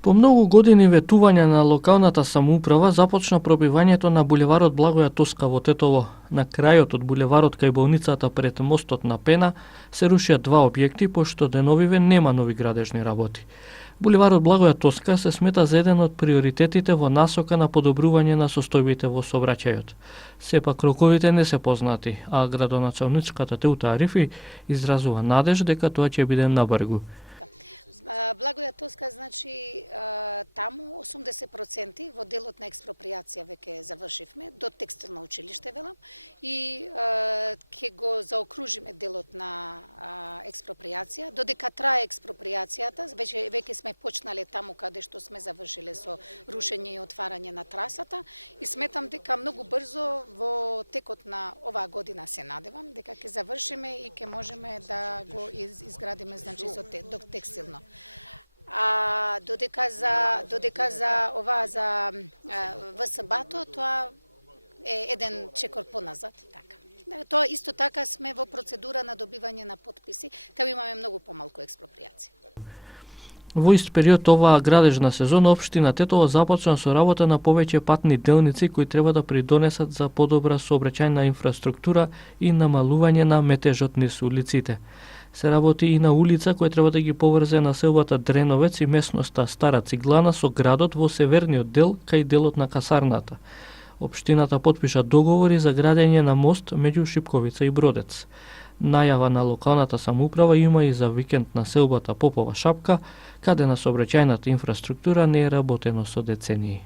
По многу години ветување на локалната самоуправа започна пробивањето на булеварот Благоја Тоска во Тетово. На крајот од булеварот кај болницата пред мостот на Пена се рушија два објекти, пошто деновиве нема нови градежни работи. Булеварот Благоја Тоска се смета за еден од приоритетите во насока на подобрување на состојбите во сообраќајот. Сепак роковите не се познати, а градоначалничката Теута Арифи изразува надеж дека тоа ќе биде набрзо. Благоја Тоска, значи, таму 80% во делот на експроприација веќе завршивме, до текстилно училиште, велам, и ќе го заокружиме делот на експроприација. Додека трае експроприацијата, веќе сме почнале таму каде што сме завршиле со рушење и отварање на трасата и сметам дека многу брзо во текот на оваа година се надевам дека ќе завршиме и ќе можеме да го изградиме, значи, со текстилно. А додека за ова за ВСБ-то, тоа е еден чекор поназад, така. Тоа исто така сме во процедура на добивање на потписи, кај имаме многу помалку експроприација. Во ист период оваа градежна сезона општина Тетово започна со работа на повеќе патни делници кои треба да придонесат за подобра сообраќајна инфраструктура и намалување на метежот низ улиците. Се работи и на улица која треба да ги поврзе населбата Дреновец и местноста Стара Циглана со градот во северниот дел кај делот на касарната. Општината потпиша договори за градење на мост меѓу Шипковица и Бродец. Најава на локалната самоуправа има и за викенд на селбата Попова Шапка, каде на сообраќајната инфраструктура не е работено со децении.